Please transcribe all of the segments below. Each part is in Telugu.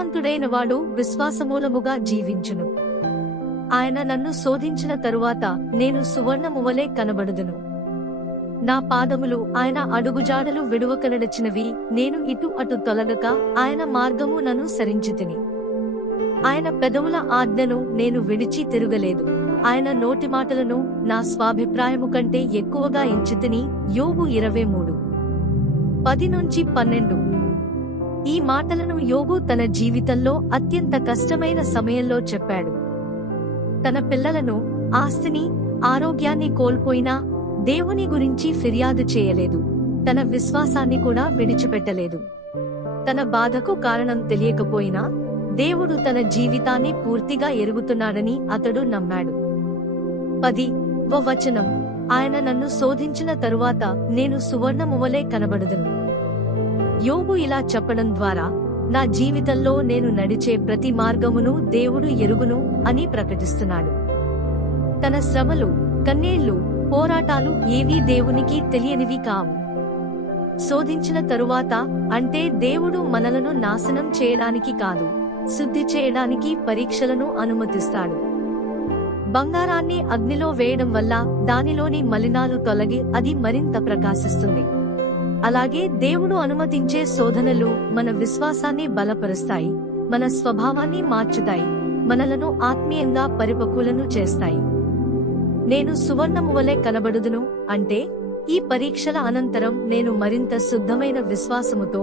నీతిమంతుడైన వాడు విశ్వాసమూలముగా జీవించును. ఆయన నన్ను శోధించిన తరువాత నేను సువర్ణమువలే కనబడుదును. నా పాదములు ఆయన అడుగుజాడలు విడువక నడచినవి. నేను ఇటు అటు తొలగక ఆయన మార్గము నన్ను సరించితిని. ఆయన పెదవుల ఆజ్ఞను నేను విడిచి తిరుగలేదు. ఆయన నోటి మాటలను నా స్వాభిప్రాయము కంటే ఎక్కువగా ఎంచితిని. యోబు 23:10-12. ఈ మాటలను యోబు తన జీవితంలో అత్యంత కష్టమైన సమయంలో చెప్పాడు. తన పిల్లలను, ఆస్తిని, ఆరోగ్యాన్ని కోల్పోయినా దేవుని గురించి ఫిర్యాదు చేయలేదు. తన విశ్వాసాన్ని కూడా విడిచిపెట్టలేదు. తన బాధకు కారణం తెలియకపోయినా దేవుడు తన జీవితాన్ని పూర్తిగా ఎరుగుతున్నాడని అతడు నమ్మాడు. 10వ వచనం, ఆయన నన్ను శోధించిన తరువాత నేను సువర్ణమువలే కనబడుదును. యోబు ఇలా చెప్పడం ద్వారా నా జీవితంలో నేను నడిచే ప్రతి మార్గమును దేవుడు ఎరుగును అని ప్రకటిస్తున్నాడు. తన శ్రమలు, కన్నీళ్లు, పోరాటాలు ఏవీ దేవునికి తెలియనివి కావు. శోధించిన తరువాత అంటే దేవుడు మనలను నాశనం చేయడానికి కాదు, శుద్ధి చేయడానికి పరీక్షలను అనుమతిస్తాడు. బంగారాన్ని అగ్నిలో వేయడం వల్ల దానిలోని మలినాలు తొలగి అది మరింత ప్రకాశిస్తుంది. అలాగే దేవుడు అనుమతించే శోధనలు మన విశ్వాసాన్ని బలపరుస్తాయి, మన స్వభావాన్ని మార్చుతాయి, మనలను ఆత్మీయంగా పరిపక్వులను చేస్తాయి. నేను సువర్ణమువలే కనబడుదును అంటే ఈ పరీక్షల అనంతరం నేను మరింత శుద్ధమైన విశ్వాసముతో,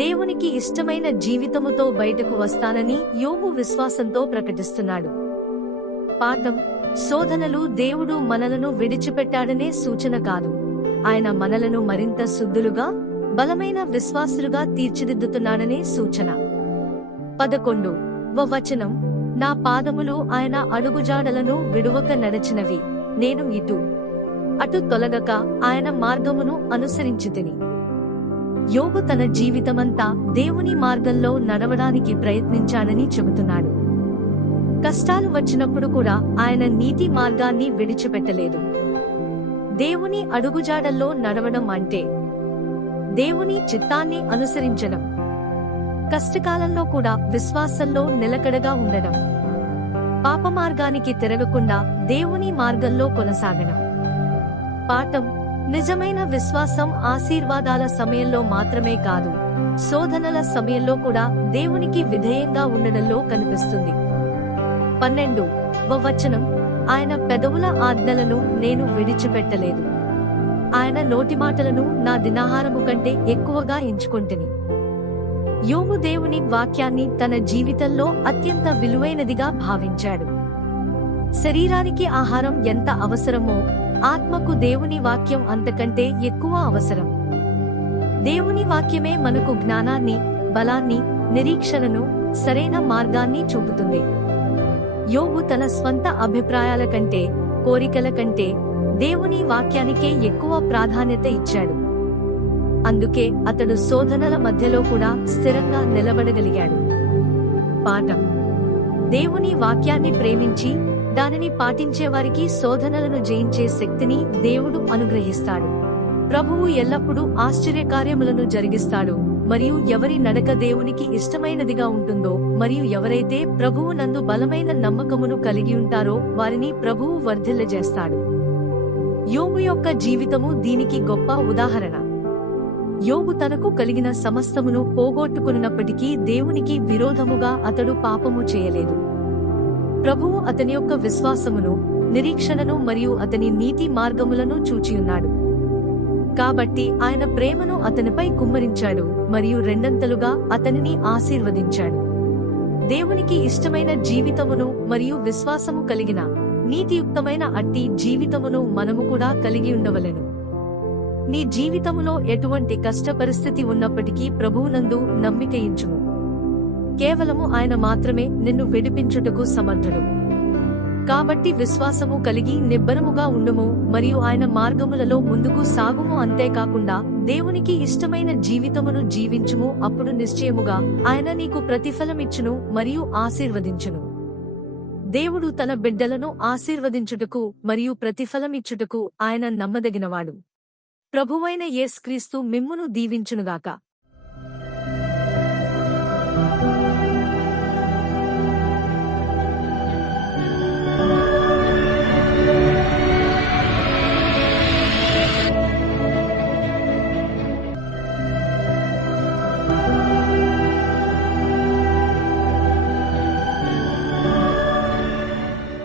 దేవునికి ఇష్టమైన జీవితముతో బయటకు వస్తానని యోబు విశ్వాసంతో ప్రకటిస్తున్నాడు. పాఠం: శోధనలు దేవుడు మనలను విడిచిపెట్టాడనే సూచన కాదు, ఆయన మనలను మరింత శుద్ధులుగా, బలమైన విశ్వాసులుగా తీర్చిదిద్దుతున్నాడనే సూచన. 11వ వచనం, నా పాదములు ఆయన అడుగుజాడలను విడువక నడచినవి. నేను ఇటు అటు తొలగక ఆయన మార్గమును అనుసరించితిని. యోబు తన జీవితమంతా దేవుని మార్గంలో నడవడానికి ప్రయత్నించాడని చెబుతున్నాడు. కష్టాలు వచ్చినప్పుడు కూడా ఆయన నీతి మార్గాన్ని విడిచిపెట్టలేదు. దేవుని అడుగుజాడల్లో నడవడం అంటే దేవుని చిత్తాన్ని అనుసరించడం. కష్టకాలంలో కూడా విశ్వాసంలో నిలకడగా ఉండడం. పాపమార్గానికి తిరగకుండా దేవుని మార్గంలో కొనసాగడం. పాఠం: నిజమైన విశ్వాసం ఆశీర్వాదాల సమయంలో మాత్రమే కాదు, శోధనల సమయంలో కూడా దేవునికి విధేయంగా ఉండడంలో కనిపిస్తుంది. 12వ వచనం, ఆయన పెదవుల ఆజ్ఞలను నేను విడిచిపెట్టలేదు. ఆయన నోటి మాటలను నా దినాహారము కంటే ఎక్కువగా ఎంచుకొంటిని. యోబు దేవుని వాక్యాన్ని తన జీవితంలో అత్యంత విలువైనదిగా భావించాడు. శరీరానికి ఆహారం ఎంత అవసరమో ఆత్మకు దేవుని వాక్యం అంతకంటే ఎక్కువ అవసరం. దేవుని వాక్యమే మనకు జ్ఞానాన్ని, బలాన్ని, నిరీక్షణను, సరైన మార్గాన్ని చూపుతుంది. యోబు తన స్వంత అభిప్రాయాల కంటే, కోరికల కంటే దేవుని వాక్యానికే ఎక్కువ ప్రాధాన్యత ఇచ్చాడు. అందుకే అతడు శోధనల మధ్యలో కూడా స్థిరంగా నిలబడగలిగాడు. పాఠం: దేవుని వాక్యాన్ని ప్రేమించి దానిని పాటించేవారికి శోధనలను జయించే శక్తిని దేవుడు అనుగ్రహిస్తాడు. ప్రభువు ఎల్లప్పుడూ ఆశ్చర్యకార్యములను జరిగిస్తాడు. మరియు ఎవరి నడక దేవునికి ఇష్టమైనదిగా ఉంటుందో, మరియు ఎవరైతే ప్రభువు నందు బలమైన నమ్మకమును కలిగి ఉంటారో వారిని ప్రభువు వర్ధిల్లజేస్తాడు. యోబు యొక్క జీవితము దీనికి గొప్ప ఉదాహరణ. యోబు తనకు కలిగిన సమస్తమును పోగొట్టుకున్నప్పటికీ దేవునికి విరోధముగా అతడు పాపము చేయలేదు. ప్రభువు అతని యొక్క విశ్వాసమును, నిరీక్షణను మరియు అతని నీతి మార్గములను చూచియున్నాడు. కాబట్టి ఆయన ప్రేమను అతనిపై కుమ్మరించాడు మరియు రెండంతలుగా అతనిని ఆశీర్వదించాడు. దేవునికి ఇష్టమైన జీవితమును మరియు విశ్వాసము కలిగిన, నీతియుక్తమైన అట్టి జీవితమును మనము కూడా కలిగి ఉండవలెను. నీ జీవితములో ఎటువంటి కష్ట పరిస్థితి ఉన్నప్పటికీ ప్రభువునందు నమ్మికయించుము. కేవలము ఆయన మాత్రమే నిన్ను విడిపించుటకు సమర్థుడు. కాబట్టి విశ్వాసము కలిగి నిబ్బరముగా ఉండుము మరియు ఆయన మార్గములలో ముందుకు సాగుము. అంతేకాకుండా దేవునికి ఇష్టమైన జీవితమును జీవించుము. అప్పుడు నిశ్చయముగా ఆయన నీకు ప్రతిఫలమిచ్చును మరియు ఆశీర్వదించును. దేవుడు తన బిడ్డలను ఆశీర్వదించుటకు మరియు ప్రతిఫలమిచ్చుటకు ఆయన నమ్మదగినవాడు. ప్రభువైన యేసుక్రీస్తు మిమ్మును దీవించునుగాక.